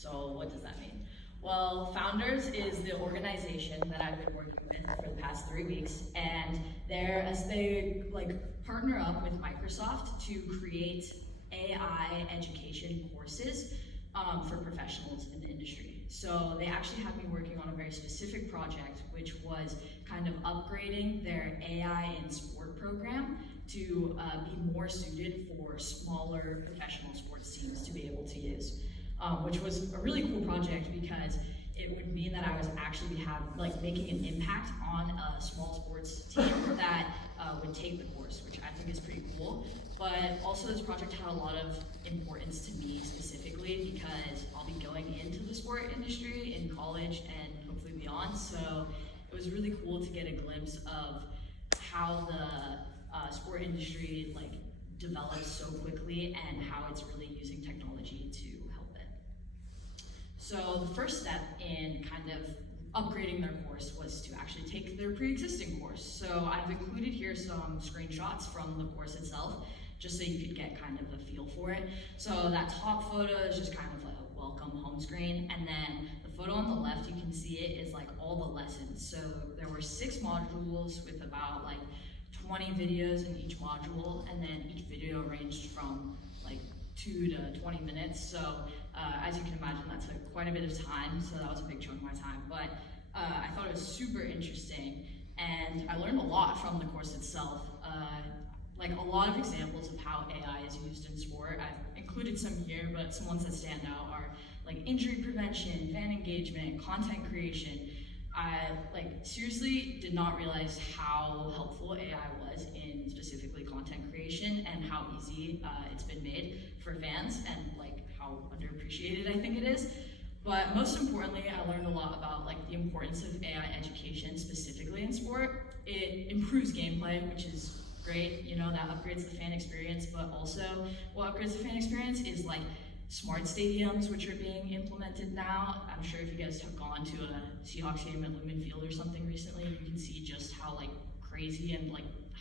So what does that mean? Well, Founderz is the organization that I've been working with for the past 3 weeks, and they partner up with Microsoft to create AI education courses for professionals in the industry. So they actually had me working on a very specific project, which was kind of upgrading their AI in sport program to be more suited for smaller professional sports teams to be able to use, which was a really cool project because it would mean that I was actually making an impact on a small sports team that would take the course, which I think is pretty cool. But also this project had a lot of importance to me specifically because I'll be going into the sport industry in college and hopefully beyond. So it was really cool to get a glimpse of how the sport industry develops so quickly and how it's really using technology to help it. So the first step in kind of upgrading their course was to actually take their pre-existing course. So I've included here some screenshots from the course itself, just so you could get kind of a feel for it. So that top photo is just kind of like a welcome home screen, and then the photo on the left, you can see it is like all the lessons. So there were 6 modules with about 20 videos in each module, and then each video ranged from 2 to 20 minutes. So as you can imagine, that took quite a bit of time, so that was a big chunk of my time. But I thought it was super interesting, and I learned a lot from the course itself. A lot of examples of how AI is used in sport. I've included some here, but some ones that stand out are injury prevention, fan engagement, content creation. I seriously did not realize how helpful AI was in specifically content creation and how easy it's been made for fans, and how underappreciated I think it is. But most importantly, I learned a lot about the importance of AI education specifically in sport. It improves gameplay, which is great, that upgrades the fan experience, but also what upgrades the fan experience is smart stadiums, which are being implemented now. I'm sure if you guys have gone to a Seahawks game at Lumen Field or something recently, you can see just how crazy and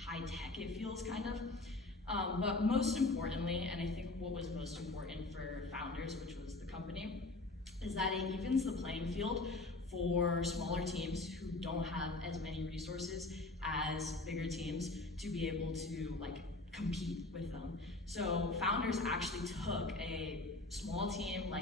high tech it feels kind of. But most importantly, and I think what was most important for Founderz, which was the company, is that it evens the playing field for smaller teams who don't have as many resources as bigger teams to be able to compete with them. So Founderz actually took a small team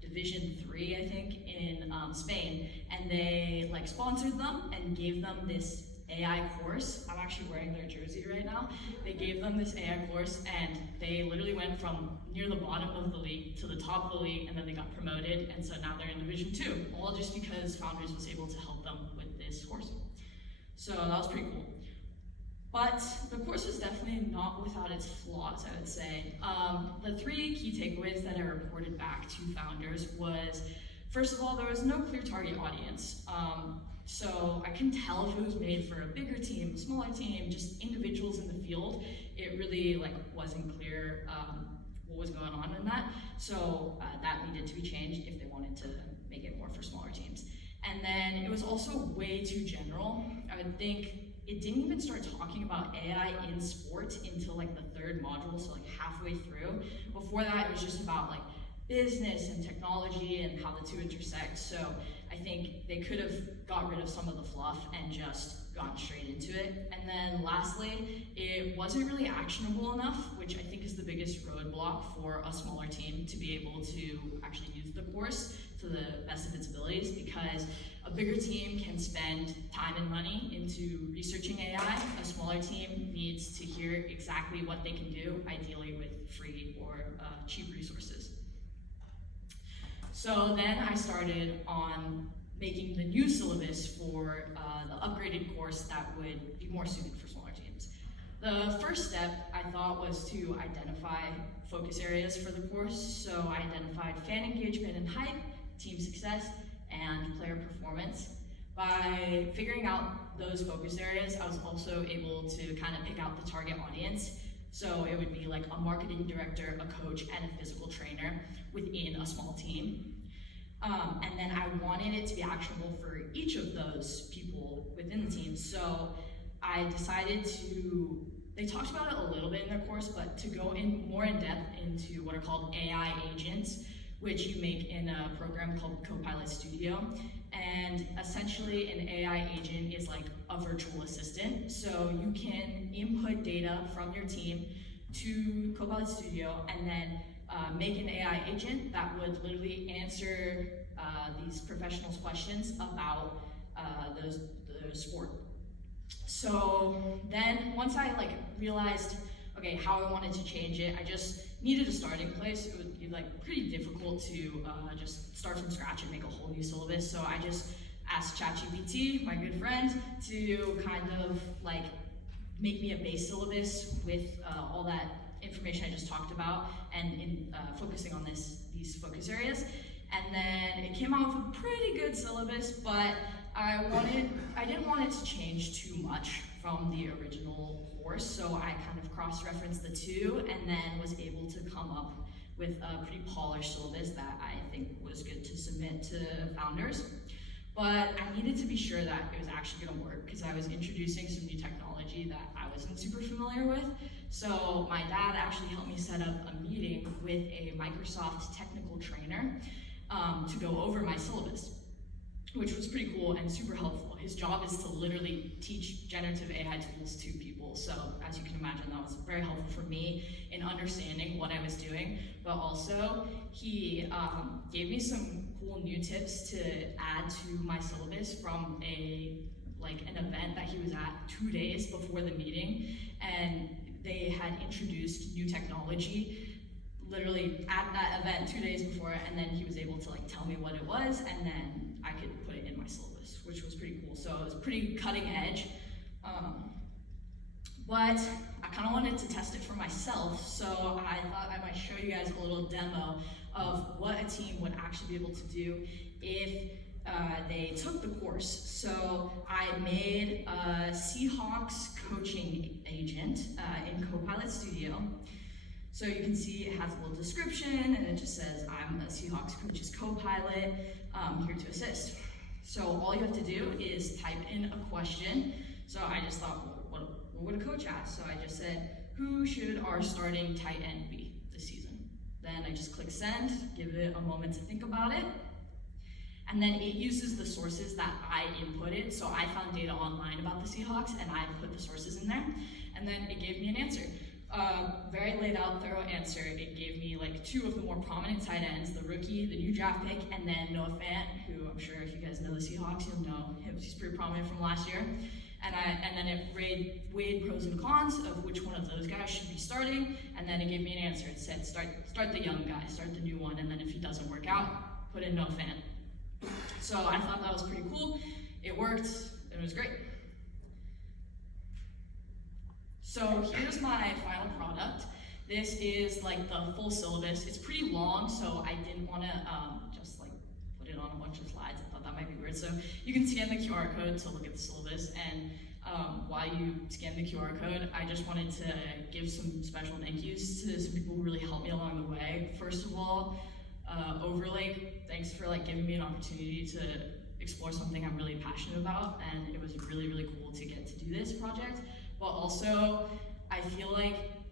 Division 3, I think, in Spain, and they sponsored them and gave them this AI course. I'm actually wearing their jersey right now. They gave them this AI course, and they literally went from near the bottom of the league to the top of the league, and then they got promoted, and so now they're in Division 2, all just because Founderz was able to help them with this course. So that was pretty cool. But the course was definitely not without its flaws, I would say. The 3 key takeaways that I reported back to Founderz was, first of all, there was no clear target audience. So I couldn't tell if it was made for a bigger team, a smaller team, just individuals in the field. It really wasn't clear what was going on in that. So that needed to be changed if they wanted to make it more for smaller teams. And then it was also way too general. I would think it didn't even start talking about AI in sports until the 3rd module, so halfway through. Before that, it was just about business and technology and how the two intersect. So I think they could have got rid of some of the fluff and just gone straight into it. And then lastly, it wasn't really actionable enough, which I think is the biggest roadblock for a smaller team to be able to actually use the course to the best of its abilities, because a bigger team can spend time and money into researching AI. A smaller team needs to hear exactly what they can do, ideally with free or cheap resources. So then I started on making the new syllabus for the upgraded course that would be more suited for smaller teams. The first step I thought was to identify focus areas for the course. So I identified fan engagement and hype, team success, and player performance. By figuring out those focus areas, I was also able to kind of pick out the target audience. So it would be a marketing director, a coach, and a physical trainer within a small team. And then I wanted it to be actionable for each of those people within the team. So I decided to, they talked about it a little bit in their course, but to go in more in depth into what are called AI agents, which you make in a program called Copilot Studio. And essentially an AI agent is like a virtual assistant. So you can input data from your team to Copilot Studio and then make an AI agent that would literally answer these professionals' questions about the sport. So then once I realized, okay, how I wanted to change it, I just needed a starting place. It would be pretty difficult to just start from scratch and make a whole new syllabus. So I just asked ChatGPT, my good friend, to kind of make me a base syllabus with all that information I just talked about, and in focusing on these focus areas. And then it came out with a pretty good syllabus, but I didn't want it to change too much from the original course, so I kind of cross-referenced the two and then was able to come up with a pretty polished syllabus that I think was good to submit to Founderz. But I needed to be sure that it was actually going to work because I was introducing some new technology that I wasn't super familiar with. So my dad actually helped me set up a meeting with a Microsoft technical trainer to go over my syllabus, which was pretty cool and super helpful. His job is to literally teach generative AI tools to people. So as you can imagine, that was very helpful for me in understanding what I was doing. But also, he gave me some cool new tips to add to my syllabus from an event that he was at 2 days before the meeting. And they had introduced new technology literally at that event 2 days before, and then he was able to tell me what it was, and then I could put it in my syllabus, which was pretty cool. So it was pretty cutting edge. But I kind of wanted to test it for myself, so I thought I might show you guys a little demo of what a team would actually be able to do if they took the course. So I made a Seahawks coaching agent in Copilot Studio. So you can see it has a little description, and it just says, I'm a Seahawks coach's co-pilot, here to assist. So all you have to do is type in a question. So I just thought, what would a coach ask? So I just said, who should our starting tight end be this season? Then I just click send, give it a moment to think about it. And then it uses the sources that I inputted. So I found data online about the Seahawks, and I put the sources in there. And then it gave me an answer. Very laid out, thorough answer. It gave me two of the more prominent tight ends, the rookie, the new draft pick, and then Noah Fant, who I'm sure if you guys know the Seahawks, you'll know him. He's pretty prominent from last year. And then it weighed pros and cons of which one of those guys should be starting, and then it gave me an answer. It said, start the young guy, start the new one, and then if he doesn't work out, put in Noah Fant. So I thought that was pretty cool. It worked, it was great. So here's my final product. This is the full syllabus. It's pretty long, so I didn't want to just put it on a bunch of slides. I thought that might be weird. So you can scan the QR code to look at the syllabus, and while you scan the QR code, I just wanted to give some special thank yous to some people who really helped me along the way. First of all, Overlake, thanks for giving me an opportunity to explore something I'm really passionate about, and it was really, really cool to get to do this project. But also, I feel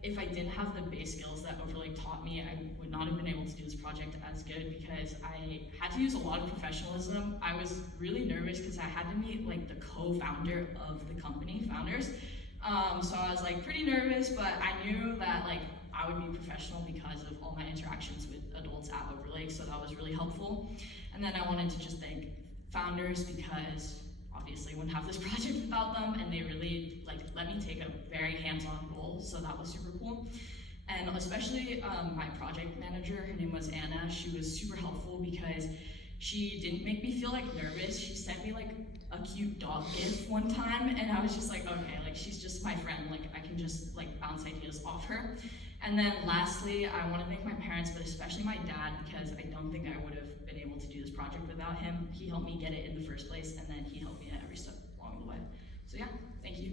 if I didn't have the base skills that Overlake taught me, I would not have been able to do this project as good because I had to use a lot of professionalism. I was really nervous because I had to meet the co-founder of the company, Founderz. So I was pretty nervous, but I knew that I would be professional because of all my interactions with adults at Overlake, so that was really helpful. And then I wanted to just thank Founderz because obviously wouldn't have this project without them, and they really let me take a very hands-on role, so that was super cool. And especially my project manager, her name was Anna. She was super helpful because she didn't make me feel nervous. She sent me a cute dog gif one time, and I was just okay, she's just my friend. I can just bounce ideas off her. And then lastly, I want to thank my parents, but especially my dad, because I don't think I would have been able to do this project without him. He helped me get it in the first place, and then he helped me at every step along the way. So yeah, thank you.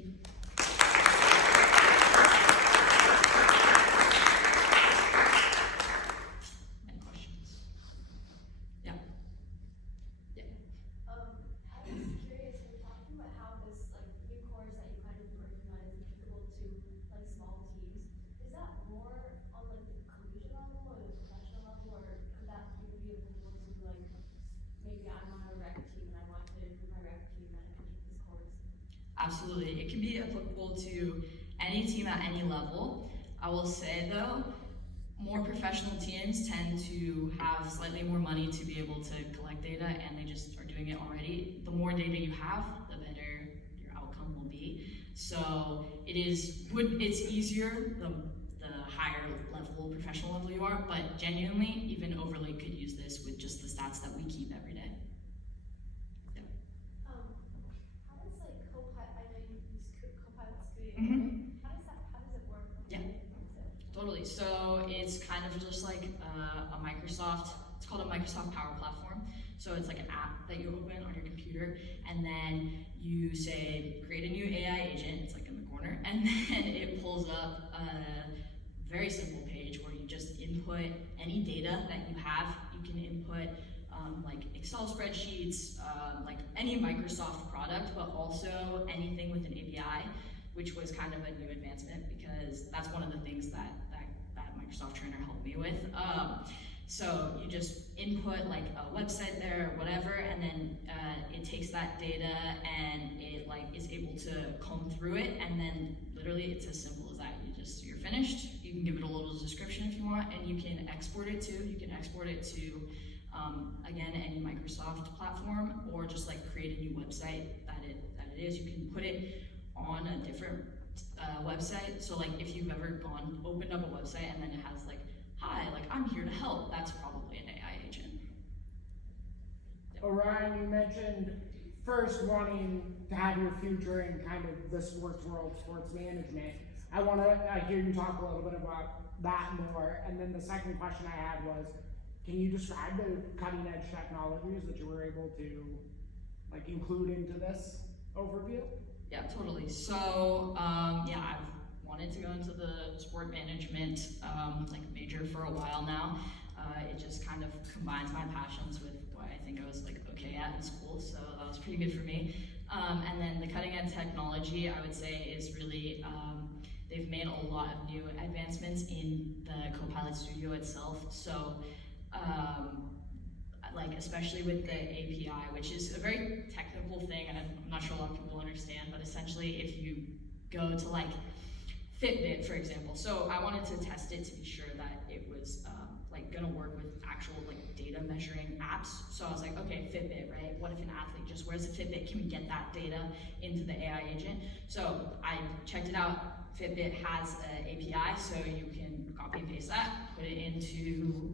Any questions? Yeah. Yeah. I was curious, we're talking about how this new course that you kind of working on is applicable to small teams. Is that more on the collegiate level or the professional level, or could that be Absolutely, it can be applicable to any team at any level. I will say though, more professional teams tend to have slightly more money to be able to collect data, and they just are doing it already. The more data you have, the better your outcome will be. So it's easier the higher level, professional level you are, but genuinely, even Overlake could use this with just the stats that we keep every day. Yep. How does like Copilot, I know you use Copilot Studio, Mhm. how does it work? Yeah. Totally. So it's kind of just like a Microsoft. It's called a Microsoft Power Platform. So it's like an app that you open on your computer, and then you say create a new AI agent. It's like in the corner, and then it pulls up a very simple page where you just input any data that you have. You can input like Excel spreadsheets, like any Microsoft product, but also anything with an API, which was kind of a new advancement because that's one of the things that Microsoft Trainer helped me with. So you just input like a website there or whatever, and then it takes that data and it like is able to comb through it, and then literally it's as simple as that. You're finished. You can give it a little description if you want, and you can export it to. You can export it to again any Microsoft platform, or just like create a new website that it is. You can put it on a different website. So like if you've ever opened up a website and then it has like, hi, like I'm here to help, that's probably an AI agent. Yep. Orion, you mentioned first wanting to have your future in kind of the sports world, sports management. I want to hear you talk a little bit about that more. And then the second question I had was, can you describe the cutting edge technologies that you were able to like include into this overview? Yeah, totally. So yeah, I've wanted to go into the sport management like major for a while now. It just kind of combines my passions with what I think I was like okay at in school, so that was pretty good for me. And then the cutting edge technology, I would say, is really they've made a lot of new advancements in the Copilot Studio itself. So like especially with the API, which is a very technical thing, and I'm not sure a lot of people understand, but essentially if you go to like Fitbit, for example, so I wanted to test it to be sure that it was like gonna work with actual like data measuring apps. So I was like, okay, Fitbit, right? What if an athlete just wears a Fitbit? Can we get that data into the AI agent? So I checked it out. Fitbit has an API, so you can copy and paste that, put it into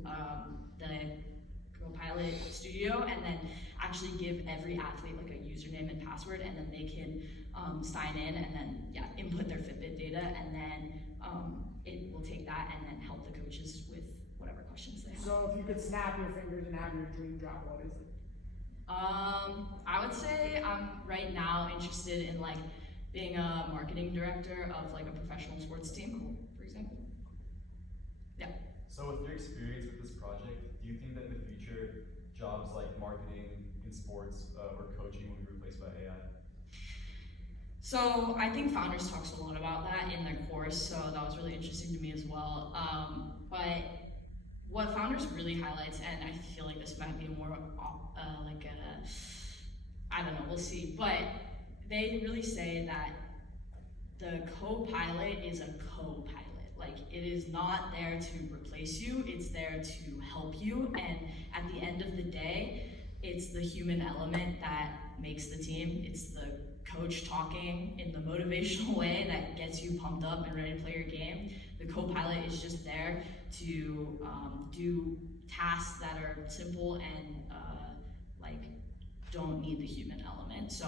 the Copilot Studio, and then actually give every athlete like a username and password, and then they can sign in and then input their Fitbit data, and then it will take that and then help the coaches with whatever questions they have. So if you could snap your fingers and have your dream job, what is it? I would say I'm right now interested in like being a marketing director of like a professional sports team, for example. Yeah. So with your experience with this project, do you think that in the future jobs like marketing in sports or coaching will be replaced by AI? So I think Founderz talks a lot about that in their course, so that was really interesting to me as well. But what Founderz really highlights, and I feel like this might be more like a, I don't know, we'll see, but they really say that the co-pilot is a co-pilot. Like, it is not there to replace you, it's there to help you, and at the end of the day, it's the human element that makes the team. It's the coach talking in the motivational way that gets you pumped up and ready to play your game. The co-pilot is just there to do tasks that are simple and like don't need the human element. So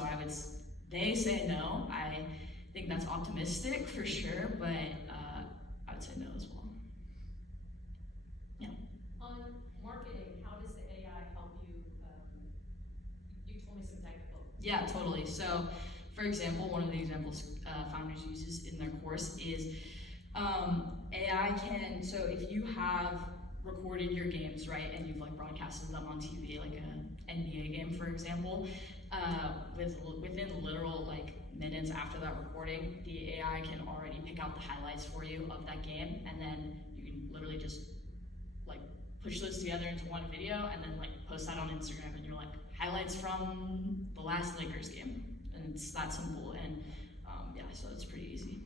they say no. I think that's optimistic for sure, but I would say no as well. Yeah. On marketing, how does the AI help you? You told me some technical. Yeah, totally. So, for example, one of the examples Founderz uses in their course is AI can, so if you have recorded your games, right, and you've like broadcasted them on TV, like an NBA game, for example, within literal like minutes after that recording, the AI can already pick out the highlights for you of that game, and then you can literally just like push those together into one video and then like post that on Instagram, and you're like, highlights from the last Lakers game, and and it's that simple, and yeah, so it's pretty easy.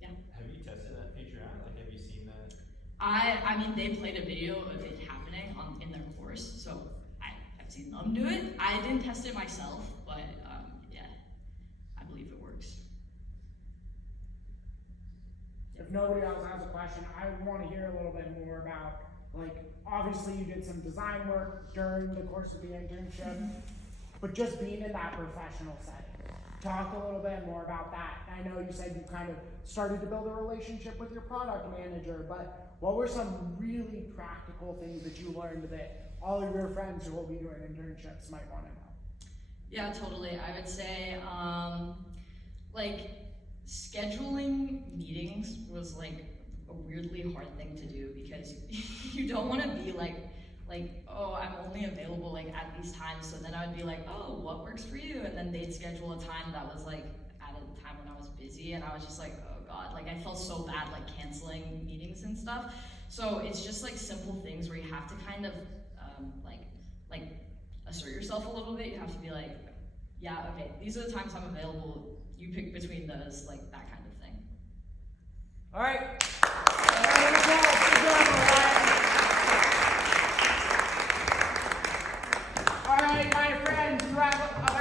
Yeah. Have you tested that feature out? Like, have you seen that? I mean, they played a video of it happening in their course, so I've seen them do it. I didn't test it myself, but yeah, I believe it works. If nobody else has a question, I want to hear a little bit more about, like, obviously you did some design work during the course of the internship, but just being in that professional setting. Talk a little bit more about that. I know you said you kind of started to build a relationship with your product manager, but what were some really practical things that you learned that all of your friends who will be doing internships might want to know? Yeah, totally. I would say, like, scheduling meetings was like a weirdly hard thing to do because you don't want to be like, oh, I'm only available like at these times. So then I would be like, oh, what works for you? And then they'd schedule a time that was like at a time when I was busy, and I was just like, oh God, like I felt so bad like canceling meetings and stuff. So it's just like simple things where you have to kind of like assert yourself a little bit. You have to be like, yeah, okay, these are the times I'm available. You pick between those, like that kind of thing. All right.